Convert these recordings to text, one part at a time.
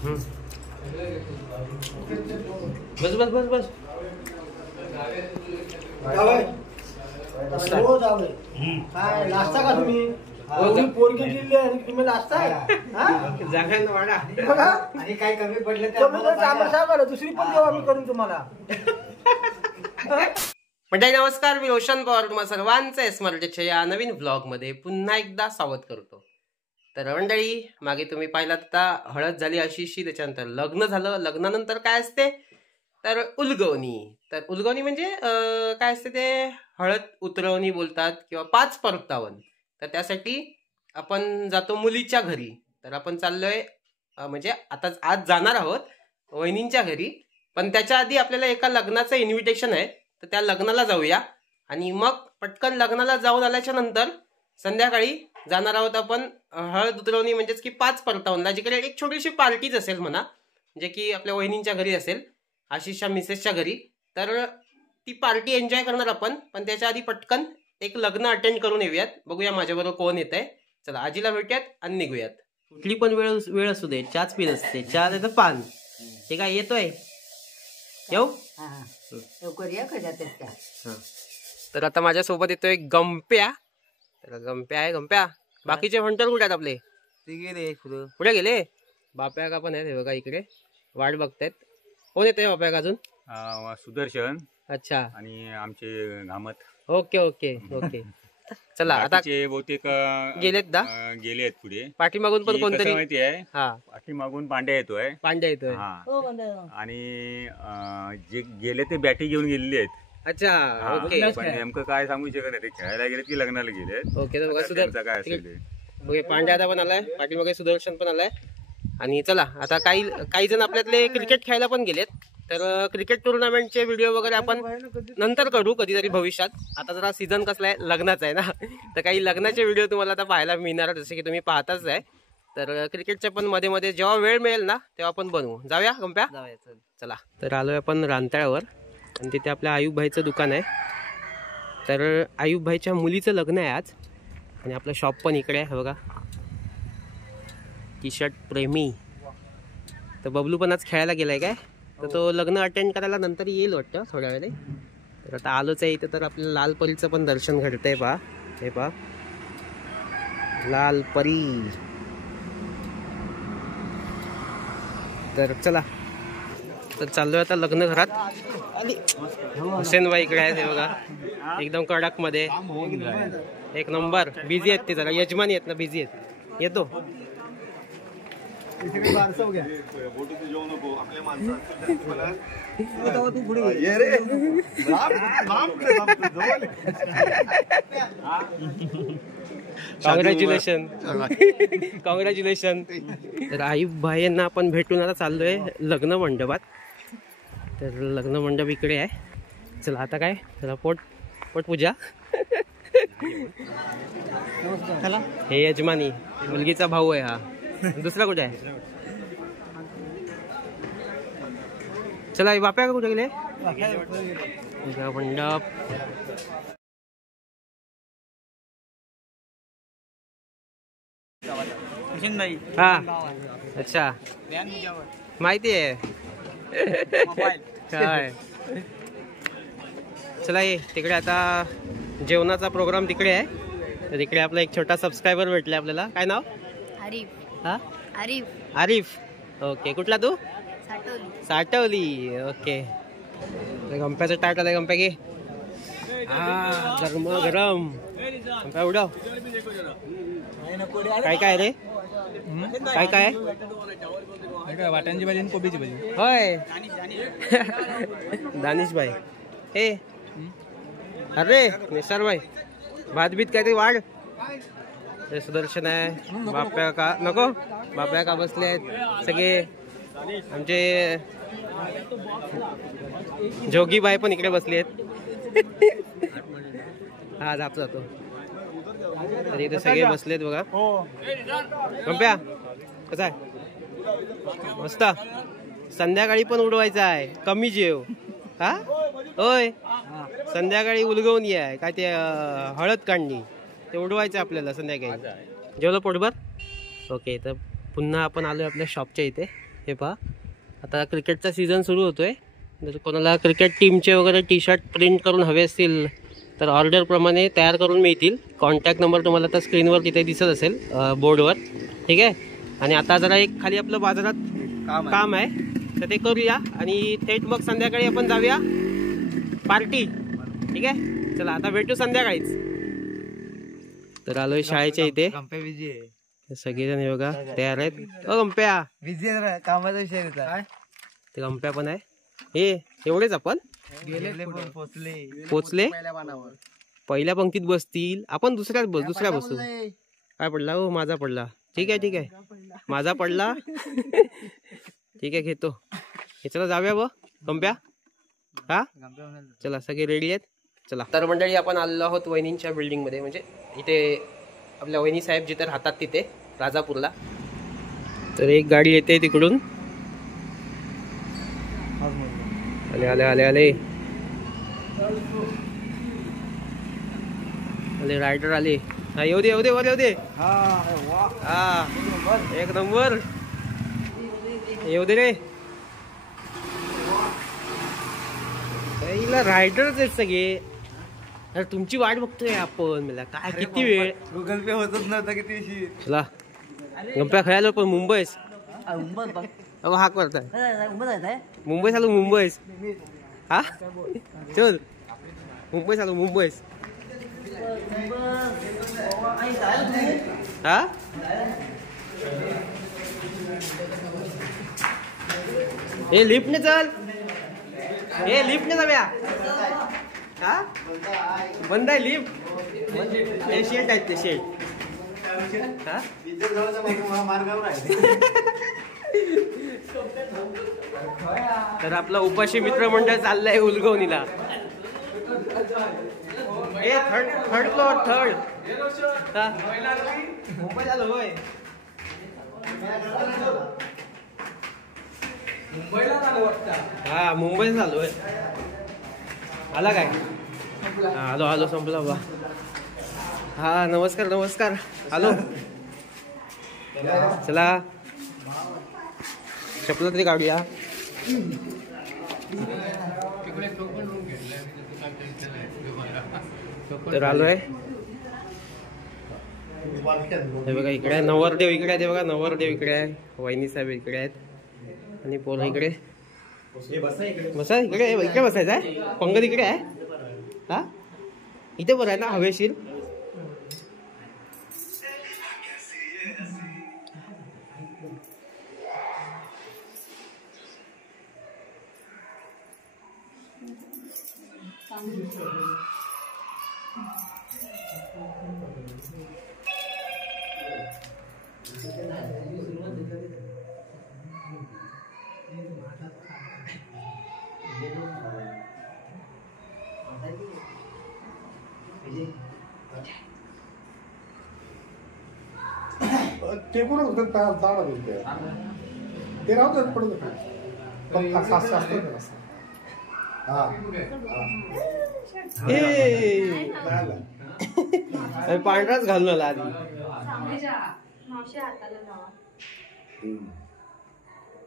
बस बस बस बस काय नाश्ता का तुम्ही पोरगी दिली आणि तुम्ही नाश्ता जागा वाढा आणि काय कमी पडलं तर दुसरी पण देऊ आम्ही करून तुम्हाला. मंडळी नमस्कार, मी रोशन पवार तुम्हाला सर्वांचं स्मरणेच्या या नवीन व्लॉग मध्ये पुन्हा एकदा स्वागत करतो. तर मंडळी, मागे तुम्ही पाहिलात आता हळद झाली अशीशी, त्याच्यानंतर लग्न झालं. लग्नानंतर काय असते तर उलगवणी. तर उलगवणी म्हणजे काय असते ते हळद उतरवणी बोलतात किंवा 5 परतावण. तर त्यासाठी आपण जातो मुलीच्या घरी. तर आपण चाललोय म्हणजे आता आज जाणार आहोत वहिनींच्या घरी, पण त्याच्या आधी आपल्याला एका लग्नाचं इन्व्हिटेशन आहे. तर त्या लग्नाला जाऊया आणि मग पटकन लग्नाला जाऊन आल्याच्या नंतर संध्याकाळी जाणार आहोत आपण हळद उतरवणी म्हणजेच की 5 परतावणला, जिकडे एक छोटीशी पार्टीच असेल म्हणा, जे की आपल्या वहिनींच्या घरी असेल, आशिषच्या मिसेसच्या घरी. तर ती पार्टी एन्जॉय करणार आपण, पण त्याच्या आधी पटकन एक लग्न अटेंड करून येऊयात. बघूया माझ्याबरोबर कोण येत आहे. चला आजीला भेटूयात आणि निघूयात. कुठली पण वेळ असू दे, चहाच पीत असते. चहा तर पान हे काय येतोय. येऊ तर आता माझ्यासोबत येतोय गंप्या. तर गंप्या आहे. गंप्या, बाकीचे हंटर कुठे आहेत आपले? ते गेले कुठे गेले? बाप्या का पण आहेत हे बघा, इकडे वाट बघतायत. कोण येतोय बाप्या का अजून? सुदर्शन. अच्छा. आणि आमचे घामत. Okay okay okay. चला आता बहुतेक गेलेत ना, गेलेत पुढे. पाठीमागून पण कोणतरी माहिती आहे. हा, पाठीमागून पांड्या येतोय. पांड्या येतोय. आणि जे गेले ते बॅटी घेऊन गेलेले आहेत. अच्छा ओके. पण नेमकं काय सांगू शकत नाही, ते खेळायला गेलेत की लग्नाला गेलेत. ओके. तर बघा सुदर्शन काय असेल ओके, पांड्या आता पण आलाय, पाठीमागे सुदर्शन पण आलाय. आणि चला आता काही जण आपल्यातले क्रिकेट खेळायला पण गेलेत. तर क्रिकेट टुर्नामेंटचे व्हिडिओ वगैरे आपण नंतर करू कधीतरी भविष्यात. आता जरा सीझन कसला आहे, लग्नाचा आहे ना, तर काही लग्नाचे व्हिडिओ तुम्हाला आता पाहायला मिळणार, जसे की तुम्ही पाहताच आहे. तर क्रिकेटच्या पण मध्ये मध्ये जेव्हा वेळ मिळेल ना तेव्हा आपण बनवू. जाऊया गंप्या? चला. तर आलोय आपण रानताळ्यावर आणि तिथे आपल्या आयुबभाईचं दुकान आहे. तर आयुबभाईच्या मुलीचं लग्न आहे आज आणि आपलं शॉप पण इकडे आहे बघा. टी शर्ट प्रेमी. तर बबलू पण आज खेळायला गेलाय काय, तर तो लग्न अटेंड करायला नंतर येईल वाटतं थोड्या वेळेने. तर आता आलोच आहे इथे. तर आपल्याला लाल परीचं पण दर्शन घडतंय पहा. हे पहा, लाल परी. तर चला, तर चाललोय आता लग्न घरात. हुसेनबाई इकडे आहेत हे बघा, एकदम कडक मध्ये, एक नंबर. बिझी आहेत ते, जरा यजमानी आहेत ना, बिझी आहेत. येतो. Congratulation congratulation. तर आयुब भाई यांना आपण भेटून आता चाललोय लग्न मंडपात. तर लग्न मंडप इकडे आहे. चला आता काय, चला पोटपूजा. हे यजमानी, मुलगीचा भाऊ आहे हा. दुसरा कुठे आहे? चला बाप्या का कुठे गेले? मंडप. हा अच्छा, माहिती आहे काय. चला ये तिकडे, आता जेवणाचा प्रोग्राम तिकडे आहे. तर तिकडे आपला एक छोटा सबस्क्रायबर भेटला आपल्याला. काय नाव? आरिफ. हा, आरिफ. आरिफ. ओके. कुठला तू? साठवली. ओके. गंप्याचं ताट आलंय. गंप्या घे. हा, गरम गरम. गंप्या उडव. काय काय रे, काय काय? वाटांची भाजी आणि कोबीची भाजी. होय. दानिश भाई. हे अरे निसार भाई, भात बीत काय ते वाढ. हे सुदर्शन आहे. बाप्या का नको, बाप्या का बसले आहेत सगळे. आमचे जोगीबाई पण इकडे बसले आहेत. हा जातो. तर इथे सगळे बसलेत बघा. गंप्या कसा आहे? मस्त. संध्याकाळी पण उडवायचा आहे, कमी जेव. हा होय, संध्याकाळी उलगवणी आहे काय ते हळद काढणी, ते उडवायचं आपल्याला संध्याकाळी. जेवलं पोटभर? ओके. तर पुन्हा आपण आलोय आपल्या शॉपच्या इथे. हे पहा, आता क्रिकेटचा सीझन सुरू होतोय. जर कोणाला क्रिकेट टीमचे वगैरे टी शर्ट प्रिंट करून हवे असतील तर ऑर्डरप्रमाणे तयार करून मिळतील. कॉन्टॅक्ट नंबर तुम्हाला आता स्क्रीनवर तिथे दिसत असेल बोर्डवर. ठीक आहे. आणि आता जरा एक खाली आपलं बाजारात काम आहे तर ते करूया आणि थेट मग संध्याकाळी आपण जाऊया पार्टी. ठीक आहे. चला आता भेटू संध्याकाळीच. तर आलोय शाळेच्या इथे. सगळेजण हे बघा तयार आहेत. गंप्या कामाचा विषय ते गंप्या पण आहे. हे एवढेच आपण पोचले. पहिल्या पंक्तीत बसतील, आपण दुसऱ्या बसू. काय पडला? हो माझा पडला. ठीक आहे माझा पडला. ठीक आहे घेतो. हे चला जाऊया ब गंप्या. हा चला सगळे रेडी आहेत. चला तर मंडळी आपण आलेलो आहोत वहिनींच्या बिल्डिंग मध्ये, म्हणजे इथे आपल्या वहिनी साहेब जिथे राहतात तिथे राजापूरला. तर एक गाडी येते तिकडून. आले आले आले आले आले रायडर आले. हा येऊ दे वर येऊ दे. हा एक नंबर. येऊ दे रे. रायडरच आहेत सगळे. अरे तुमची वाट बघतोय आपण. मला काय किती वेळ. गुगल पे होतच नव्हता किती. चला गंप्या खेळायला पण मुंबईस हाक करताय. मुंबई चालू मुंबईस. हा चल मुंबई चालू मुंबईस. हा हे लिफ्टने चल. हे लिफ्टने जाऊया. हा बंद आहे लिफ्ट. हे शेट आहेत ते शेट. तर आपला उपाशी मित्रमंडळ चाललंय उलगवणीला. ए थर्ड फ्लोअर थर्ड. मुंबई झालं होय. हा मुंबई झालोय. आला काय? आलो आलो संपला बा. हा नमस्कार. आलो. चला चपला तरी काढूया. तर आलोय. हे बघा इकडे आहे नवरदेव. इकडे आहे बघा नवरदेव इकडे आहे. वहिनी साहेब इकडे आहेत आणि पोरं इकडे. बसा इकडे बसायचं आहे. पंगत इकडे आहे. हा इथे बरं आहे ना हवेशीर. ते कोण होतं जाणार ते राहतात पडत पांढराच घालून आला आधी.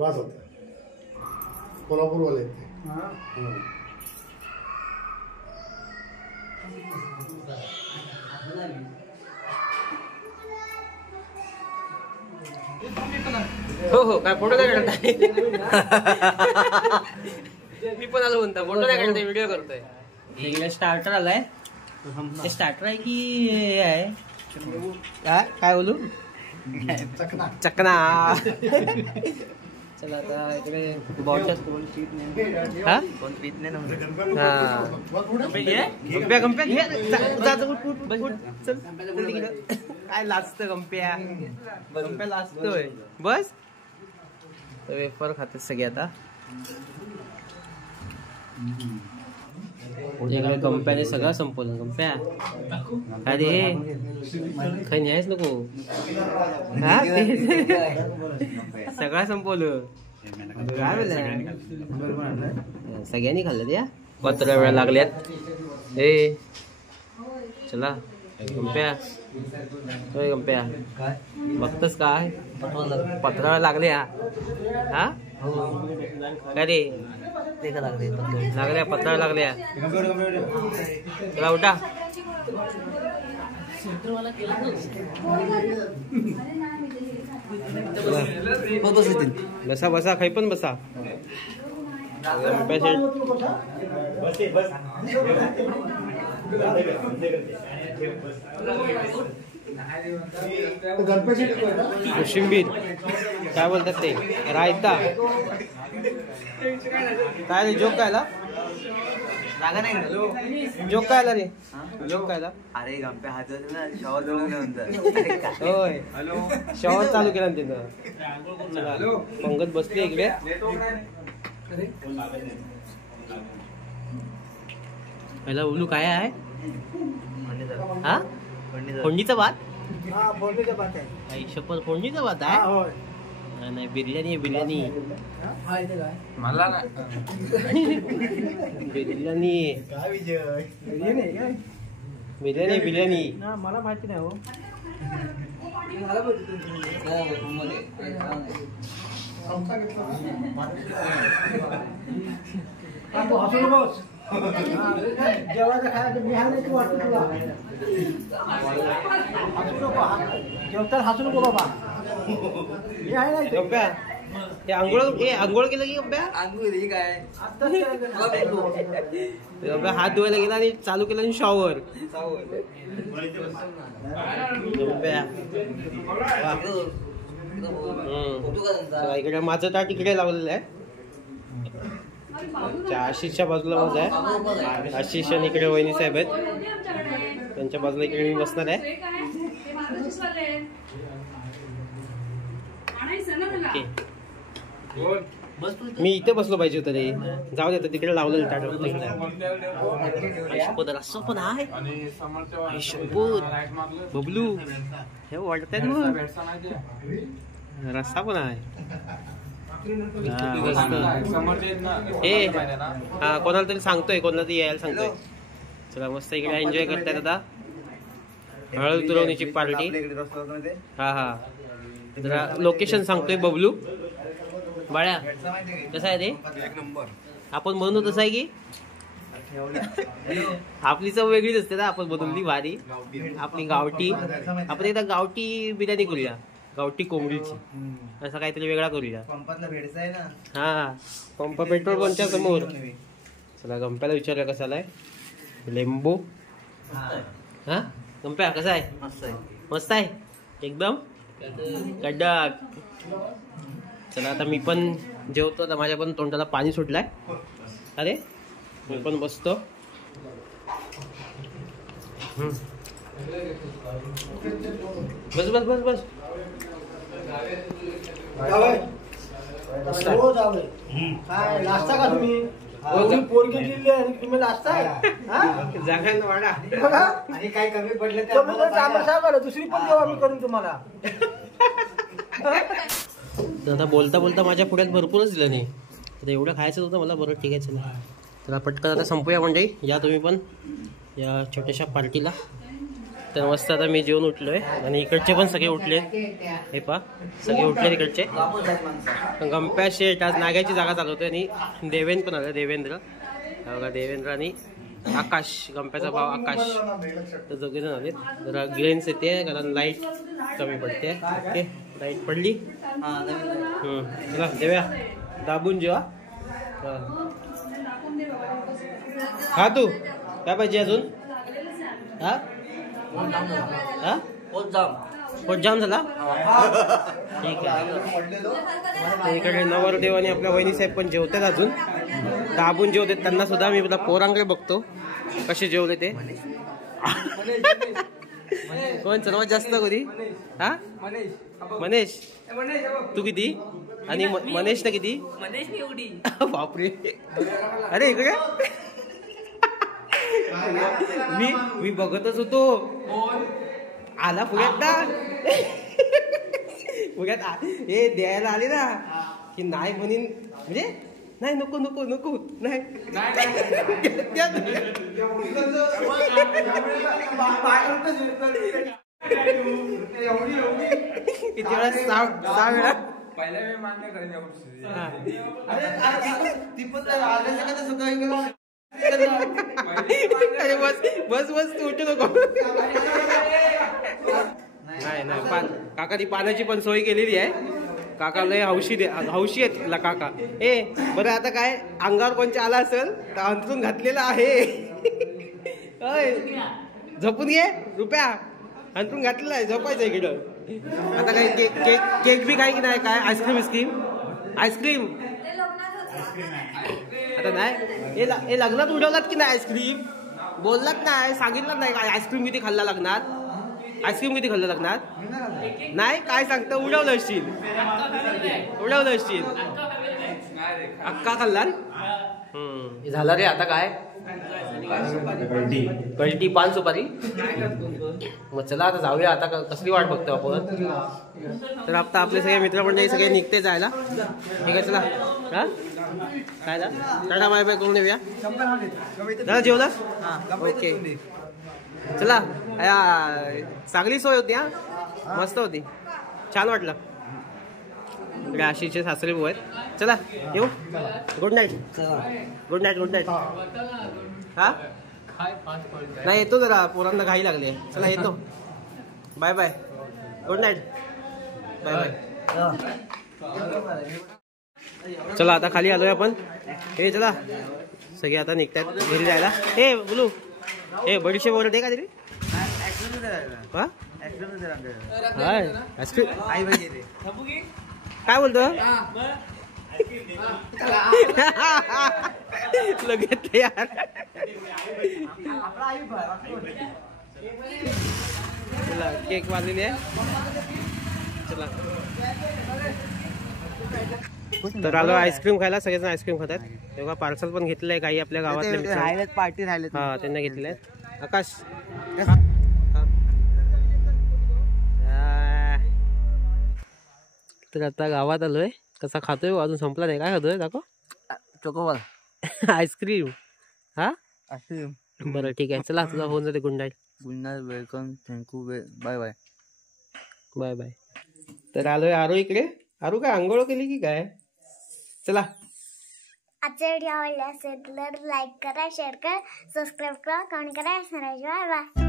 वास होत कोल्हापूरवाले. हो काय फोटो नाही काढताय. मी पण आलो म्हणता फोटो नाही काढताय. व्हिडिओ करतोय. इकडे स्टार्टर आलाय. हे स्टार्टर आहे की हे आहे काय बोलू चकना. चला आता इकडे बॉटल. काय लाजत गंप्या. गंप्या लाजतोय बस. वेफर खाते सगळे आता. गंप्याने सगळं संपवलं. गंप्या अरे काही न्यायच नको. हा सगळं संपवलं. काय बोलला सगळ्यांनी खाल्लं. त्या 15 वेळा लागल्यात. हे चला गंप्या होय गंप्या बघतस काय पत्राला लागले हा काय रे लागल्या पत्राला लागल्या चला उठा बसा बसा खाई पण बसा कोशिंबीर काय बोलतात ते रायता काय जोक कायला जोक कायला रे जोक कायला अरे गंप्या हात शॉवर होय शॉवर चालू केला तिथं पंगत बसली इकडे पहिला उलू काय आहे हा फोडणीचा भात आई शपथ फोडणीचा भात आहे नाही बिर्याणी बिर्याणी मला बिर्याणी बिर्याणी बिर्याणी मला माहिती नाही हो हसू नकोस जेवायचं खायचं मी हा नाही वाटतं तुला हसू नको जेवताना हसू नको बाबा मी आहे नाही गप्प्या हे आंघोळ केलं की गप्प्या गप्प्या हात धुवायला गेला आणि चालू केला आणि शॉवर गप्प्या इकडे माझं ताट इकडे लावलेलं आहे आशिषच्या बाजूला माझा आहे आशिष आणि इकडे वहिनी साहेब आहेत त्यांच्या बाजूला इकडे मी बसणार आहे मी इथे बसलो पाहिजे होतं रे जाऊ दे तिकडे लावलेलं ताट रस्सा पण आहे बबलू हे वाटत मग रस्सा पण आहे हा कोणाला तरी सांगतोय कोणाला तरी यायला सांगतोय चला मस्त इकडे एन्जॉय करतायत आता हळद तुरवणीची पार्टी हा हा जरा लोकेशन सांगतोय बबलू बाळ्या कसं आहे ते आपण बनवू तसं आहे की आपली चव वेगळीच असते ना आपण बनवली भारी आपली गावठी आपण एकदा गावठी बिर्याणी करूया गावठी कोंबडीची असं काहीतरी वेगळा करूया हा पंप पेट्रोल पंपच्या समोर चला गंप्याला विचारूया कसा आलाय लिंबू हा गंप्या कसा आहे मस्त आहे एकदम कडक चला आता मी पण जेवतो आता माझ्या पण तोंडाला पाणी सुटलाय अरे मी पण बसतो बस बस बस बस काय लाजता का तुम्ही पोरगी दिली आणि तुम्ही लाजताय जागा वाडा आणि काय कमी पडलं दुसरी पण देऊ आम्ही करून तुम्हाला आता बोलता बोलता माझ्या पुढ्यात भरपूरच दिलं नाही आता एवढं खायचं होतं मला बरं ठीक आहे चला त्याला पटकन आता संपूया म्हणजे या तुम्ही पण या छोट्याशा पार्टीला तर मस्त आता मी जेवून उठलोय आणि इकडचे पण सगळे उठले हे पा सगळे उठले तिकडचे गंप्या शेट आज नाग्याची जागा चालवतोय आणि देवेंद्र पण आला देवेंद्र बघा देवेंद्र आणि आकाश गंप्याचा भाव आकाश तर दोघेजण आले जरा ग्लेन्स येते कारण लाईट कमी पडते ओके लाईट पडली चला देव्या दाबून जेवा हा तू काय पाहिजे अजून हा हा पोट जाम झाला ठीक आहे इकडे नवरदेव आणि आपल्या वहिनी साहेब पण जेवतात अजून दाबून जेवतात त्यांना सुद्धा मी पोरांकडे बघतो कसे जेवले ते कोण सर्वात जास्त कधी हा मनेश तू किती आणि मनेश ना किती बापरे अरे इकडे मी बघतच होतो आला पुण्यात ना पुण्यात हे द्यायला आले ना की नाही म्हणून म्हणजे नाही नको नको नको नाही किती वेळा 6 वेळा पहिल्या वेळ मान्य करेन या गोष्टी. अरे बस बस बस तू उठू नको. नाही नाही काका ती पाण्याची पण सोय केलेली आहे. काका लय हौशी आहेत काका. बरं आता काय अंगावर कोणच्या आला असेल तर अंथरून घातलेला आहे. झोपून घे रुपया, अंथरून घातलेला आहे, झोपायचं इकडं. आता काय केक बी काय की नाही, काय आईस्क्रीम आता नाही. हे लग्नात उडवलात की नाही आईस्क्रीम? बोललात नाही, सांगितलं नाही काय आईस्क्रीम किती खाल्ला लग्नात? आईस्क्रीम किती खाल्लं लग्नात? नाही काय सांगतं, उडवलं असशील अक्का खाल्ला. झालं रे आता काय कल्टी पान सुपारी. मग चला आता जाऊया. आता कसली वाट बघतो आपण. तर आता आपले सगळे मित्रमंडळी सगळे निघते जायला. ठीक आहे चला. हा काय टाटा बाय बाय करून येऊया. दादा जेवला? ओके चला. चांगली सोय होती. मस्त होती, छान वाटलं. आशीषचे सासरे भाऊ आहेत. चला येऊ. Good night. Good night. Good night. हा नाही येतो जरा, पोरांना घाई लागली. चला येतो. Bye bye. Good night. Bye bye. चला आता खाली आलोय आपण. चला सगळे आता निघतात घरी जायला. बोलू बडीशेप वगैरे दे का तरी. काय बोलतो लगेच यार. चला केक वाजलेली आहे. चला तर आलो आईस्क्रीम खायला. सगळेजण आईस्क्रीम खातात. तेव्हा पार्सल पण घेतलं आहे काही आपल्या गावातले पार्टी राहिलेत. हा त्यांना घेतले आहेत. आकाश तर आता गावात आलोय. कसा खातोय अजून संपला नाही. काय खातोय दाखव. Chocobar ice cream. हा आईस्क्रीम. बरं ठीक आहे. चला तुझा होऊन जाते. Good night. Good night. Welcome. Thank you. Bye bye. Bye bye. तर आलोय आरू इकडे. आरू काय आंघोळ केली की काय? चला. आजचा व्हिडिओ आवडला असेल तर लाईक करा, शेअर करा, सबस्क्राईब करा, कमेंट करा. Bye bye.